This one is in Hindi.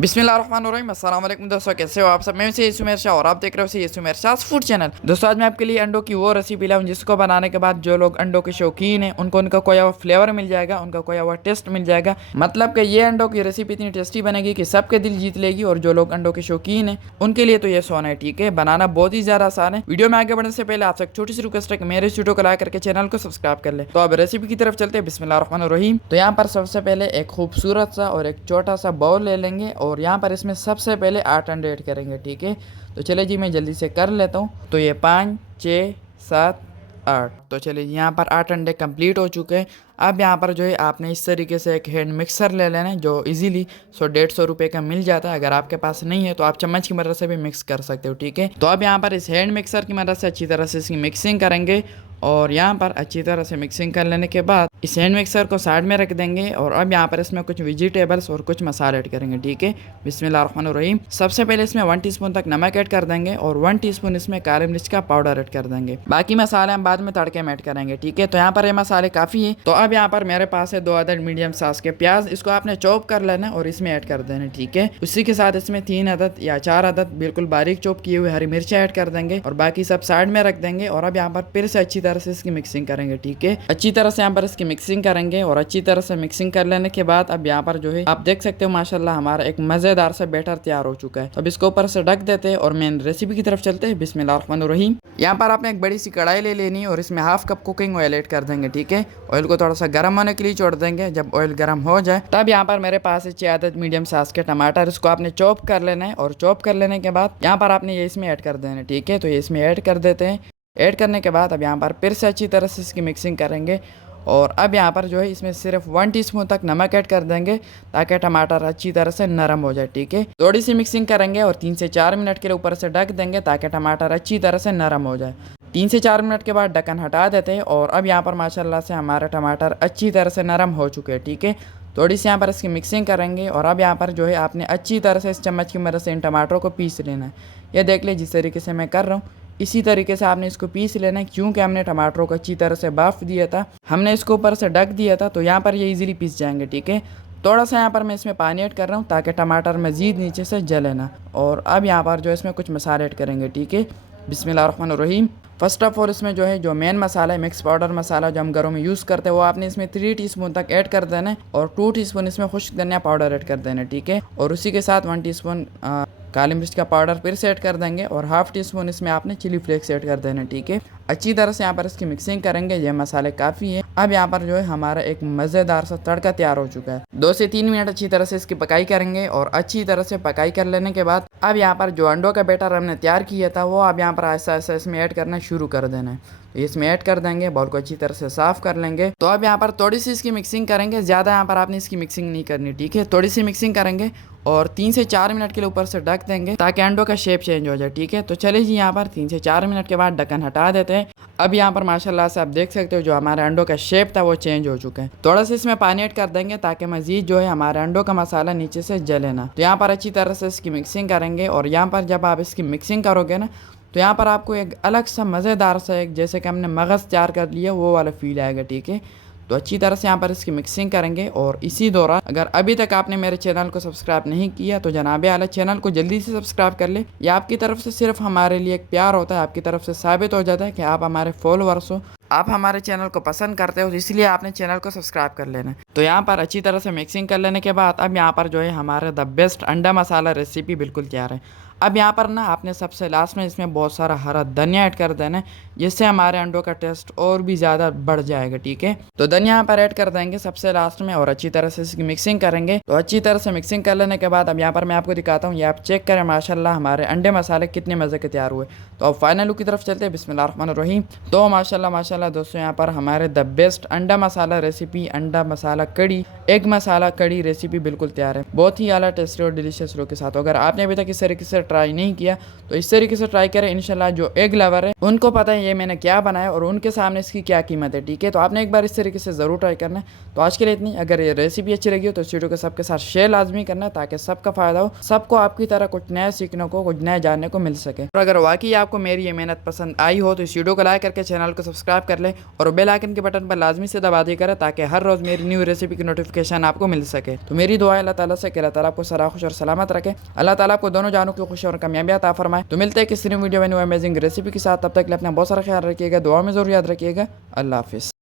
बिस्मिल्लाहिर्रहमानिर्रहीम। अस्सलाम वालेकुम दोस्तों, कैसे हो आप सब। मैं से सुमेर शाह और आप देख रहे हो सुमेर शाह फूड चैनल। दोस्तों आज मैं आपके लिए अंडों की वो रेसिपी लाऊं जिसको बनाने के बाद जो लोग अंडों के शौकीन हैं उनको उनका खोया हुआ फ्लेवर मिल जाएगा, उनका खोया हुआ टेस्ट मिल जाएगा। मतलब कि ये अंडों की रेसिपी इतनी टेस्टी बनेगी कि सबके दिल जीत लेगी। और जो लोग अंडों के शौकीन हैं उनके लिए तो ये सोना है। ठीक है, बनाना बहुत ही ज्यादा आसान है। वीडियो में आगे बढ़ने से पहले आपसे छोटी सी रिक्वेस्ट है कि मेरे वीडियो को लाइक करके चैनल को सब्सक्राइब कर ले। तो अब रेसिपी की तरफ चलते हैं। बिस्मिल्लाहिर्रहमानिर्रहीम। तो यहाँ पर सबसे पहले एक खूबसूरत सा और एक छोटा सा बाउल ले लेंगे और यहाँ पर इसमें सबसे पहले 8 अंडे ऐड करेंगे। ठीक है, तो चले जी मैं जल्दी से कर लेता हूँ। तो ये 5 6 7 8। तो चलिए यहाँ पर 8 अंडे कंप्लीट हो चुके हैं। अब यहाँ पर जो है आपने इस तरीके से एक हैंड मिक्सर ले लेना है जो इजीली 100-150 रुपये का मिल जाता है। अगर आपके पास नहीं है तो आप चम्मच की मदद से भी मिक्स कर सकते हो। ठीक है, तो अब यहाँ पर इस हैंड मिक्सर की मदद से अच्छी तरह से इसकी मिक्सिंग करेंगे। और यहाँ पर अच्छी तरह से मिक्सिंग कर लेने के बाद इस हैंड मिक्सर को साइड में रख देंगे। और अब यहाँ पर इसमें कुछ वेजिटेबल्स और कुछ मसाले ऐड करेंगे। ठीक है, बिस्मिल्लाहिर्रहमानिर्रहीम। सबसे पहले इसमें 1 टीस्पून तक नमक ऐड कर देंगे और 1 टीस्पून इसमें काली मिर्च का पाउडर ऐड कर देंगे। बाकी मसाले हम बाद में तड़के में ऐड करेंगे। ठीक है, तो यहाँ पर ये मसाले काफ़ी है। तो अब यहाँ पर मेरे पास है 2 अदद मीडियम साइज के प्याज। इसको आपने चॉप कर लेना और इसमें ऐड कर देना। ठीक है, उसी के साथ इसमें 3 अदद या 4 अदद बिल्कुल बारीक चॉप किए हुए हरी मिर्च ऐड कर देंगे और बाकी सब साइड में रख देंगे। और अब यहाँ पर फिर से अच्छी तरह से इसकी मिक्सिंग करेंगे। ठीक है, अच्छी तरह से यहाँ पर इसकी मिक्सिंग करेंगे और अच्छी तरह से मिक्सिंग कर लेने के बाद अब यहाँ पर जो है आप देख सकते हो माशाल्लाह हमारा एक मजेदार सा बैटर तैयार हो चुका है। अब इसको ऊपर से ढक देते हैं और मेन रेसिपी की तरफ चलते हैं। बिस्मिल्लाहिर्रहमानिर्रहीम। यहाँ पर आपने एक बड़ी सी कढ़ाई ले लेनी और इसमें half cup cooking oil add कर देंगे। ठीक है, ऑयल को थोड़ा सा गर्म होने के लिए छोड़ देंगे। जब ऑयल गर्म हो जाए तब यहाँ पर मेरे पास है 6 अदद मीडियम साइज के टमाटर। इसको आपने चॉप कर लेना है और चॉप कर लेने के बाद यहाँ पर आपने ये इसमें ऐड कर देना है। ठीक है, तो ये इसमें ऐड कर देते हैं। ऐड करने के बाद अब यहाँ पर फिर से अच्छी तरह से इसकी मिक्सिंग करेंगे। और अब यहाँ पर जो है इसमें सिर्फ 1 टीस्पून तक नमक ऐड कर देंगे ताकि टमाटर अच्छी तरह से नरम हो जाए। ठीक है, थोड़ी सी मिक्सिंग करेंगे और 3 से 4 मिनट के लिए ऊपर से ढक देंगे ताकि टमाटर अच्छी तरह से नरम हो जाए। 3 से 4 मिनट के बाद ढक्कन हटा देते हैं और अब यहाँ पर माशाल्लाह से हमारे टमाटर अच्छी तरह से नरम हो चुके हैं। ठीक है, थोड़ी सी यहाँ पर इसकी मिक्सिंग करेंगे और अब यहाँ पर जो है आपने अच्छी तरह से इस चम्मच की मदद से इन टमाटरों को पीस लेना है। ये देख ले जिस तरीके से मैं कर रहा हूँ इसी तरीके से आपने इसको पीस लेना है। क्योंकि हमने टमाटरों को अच्छी तरह से बाफ दिया था, हमने इसको ऊपर से ढक दिया था, तो यहाँ पर ये इजीली पीस जाएंगे। ठीक है, थोड़ा सा यहाँ पर मैं इसमें पानी ऐड कर रहा हूँ ताकि टमाटर मज़ीद नीचे से जले ना। और अब यहाँ पर जो है इसमें कुछ मसाले ऐड करेंगे। ठीक है, बिस्मिल्लाहिर्रहमानिर्रहीम। फर्स्ट ऑफ ऑल इसमें जो है जो मेन मसाला है मिक्स पाउडर मसाला जो हम घरों में यूज़ करते हैं वो आपने इसमें 3 टीस्पून तक ऐड कर देना है और 2 टीस्पून इसमें खुश्क धनिया पाउडर ऐड कर देना है। ठीक है, और उसी के साथ 1 टीस्पून काली मिर्च का पाउडर फिर से ऐड कर देंगे और हाफ टीस्पून इसमें आपने चिली फ्लेक्स ऐड कर देना। ठीक है, अच्छी तरह से यहाँ पर इसकी मिक्सिंग करेंगे। ये मसाले काफ़ी है। अब यहाँ पर जो है हमारा एक मज़ेदार सा तड़का तैयार हो चुका है। 2 से 3 मिनट अच्छी तरह से इसकी पकाई करेंगे और अच्छी तरह से पकाई कर लेने के बाद अब यहाँ पर जो अंडों का बैटर हमने तैयार किया था वो अब यहाँ पर ऐसा ऐसा इसमें ऐड करना शुरू कर देना है। तो इसमें ऐड कर देंगे, बाउल को अच्छी तरह से साफ कर लेंगे। तो अब यहाँ पर थोड़ी सी इसकी मिक्सिंग करेंगे, ज़्यादा यहाँ पर आपने इसकी मिक्सिंग नहीं करनी। ठीक है, थोड़ी सी मिक्सिंग करेंगे और 3 से 4 मिनट के लिए ऊपर से ढक देंगे ताकि अंडों का शेप चेंज हो जाए। ठीक है, तो चलिए जी यहाँ पर 3 से 4 मिनट के बाद ढक्कन हटा देते हैं। अब यहाँ पर माशाल्लाह से आप देख सकते हो जो हमारे अंडों का शेप था वो चेंज हो चुका है। थोड़ा सा इसमें पानी ऐड कर देंगे ताकि मजीद जो है हमारे अंडों का मसाला नीचे से जले ना। तो यहाँ पर अच्छी तरह से इसकी मिक्सिंग करेंगे और यहाँ पर जब आप इसकी मिक्सिंग करोगे ना तो यहाँ पर आपको एक अलग सा मज़ेदार सा एक जैसे कि हमने मगज़ तैयार कर लिया वो वाला फील आएगा। ठीक है, तो अच्छी तरह से यहाँ पर इसकी मिक्सिंग करेंगे। और इसी दौरान अगर अभी तक आपने मेरे चैनल को सब्सक्राइब नहीं किया तो जनाबे आला चैनल को जल्दी से सब्सक्राइब कर ले। यह आपकी तरफ से सिर्फ हमारे लिए एक प्यार होता है, आपकी तरफ से साबित हो जाता है कि आप हमारे फॉलोअर्स हो, आप हमारे चैनल को पसंद करते हो, इसलिए आपने चैनल को सब्सक्राइब कर लेना। तो यहाँ पर अच्छी तरह से मिक्सिंग कर लेने के बाद अब यहाँ पर जो है हमारे द बेस्ट अंडा मसाला रेसिपी बिल्कुल तैयार है। अब यहाँ पर ना आपने सबसे लास्ट में इसमें बहुत सारा हरा धनिया ऐड कर देना है जिससे हमारे अंडों का टेस्ट और भी ज़्यादा बढ़ जाएगा। ठीक है, तो धनिया यहाँ पर ऐड कर देंगे सबसे लास्ट में और अच्छी तरह से इसकी मिक्सिंग करेंगे। तो अच्छी तरह से मिक्सिंग कर लेने के बाद अब यहाँ पर मैं आपको दिखाता हूँ, ये आप चेक करें माशाल्लाह हमारे अंडे मसाले कितने मज़े के तैयार हुए। तो अब फाइनल लुक की तरफ चलते हैं। बिस्मिल्लाहिर्रहमानिर्रहीम। तो माशाल्लाह माशाल्लाह दोस्तों यहाँ पर हमारे द बेस्ट अंडा मसाला रेसिपी, अंडा मसाला कड़ी, एग मसाला कड़ी रेसिपी बिल्कुल तैयार है, बहुत ही आला टेस्टी और डिलीशियस रो के साथ। अगर आपने अभी तक इस तरीके से ट्राई नहीं किया तो इस तरीके से ट्राई करें। इंशाल्लाह जो एग लवर है उनको पता है ये मैंने क्या बनाया और उनके सामने इसकी क्या कीमत है। ठीक है, तो आपने एक बार इस तरीके से ज़रूर ट्राई करना है। तो आज के लिए इतनी। अगर ये रेसिपी अच्छी लगी हो तो इस वीडियो को सबके साथ शेयर लाजमी करना है ताकि सबका फ़ायदा हो, सबको आपकी तरह कुछ नया सीखने को, कुछ नया जानने को मिल सके। और अगर वाकई आपको मेरी ये मेहनत पसंद आई हो तो इस वीडियो को लाइक करके चैनल को सब्सक्राइब कर लें और बेल आइकन के बटन पर लाजमी से दबा दिया करें ताकि हर रोज़ मेरी न्यू रेसिपी की नोटिफिकेशन आपको मिल सके। तो मेरी दुआ है अल्लाह ताला से कि अल्लाह ताला आपको सरा खुश और सलामत रखे, अल्लाह ताला आपको दोनों जानों की खुशी और कामयाबी अता फरमाए। तो मिलते हैं किसी वीडियो में न्यू अमेजिंग रेसिपी के साथ, तब तक के लिए अपना बहुत सारा ख्याल रखिएगा, दुआ में जरूर याद रखिएगा। अल्लाह हाफिज़।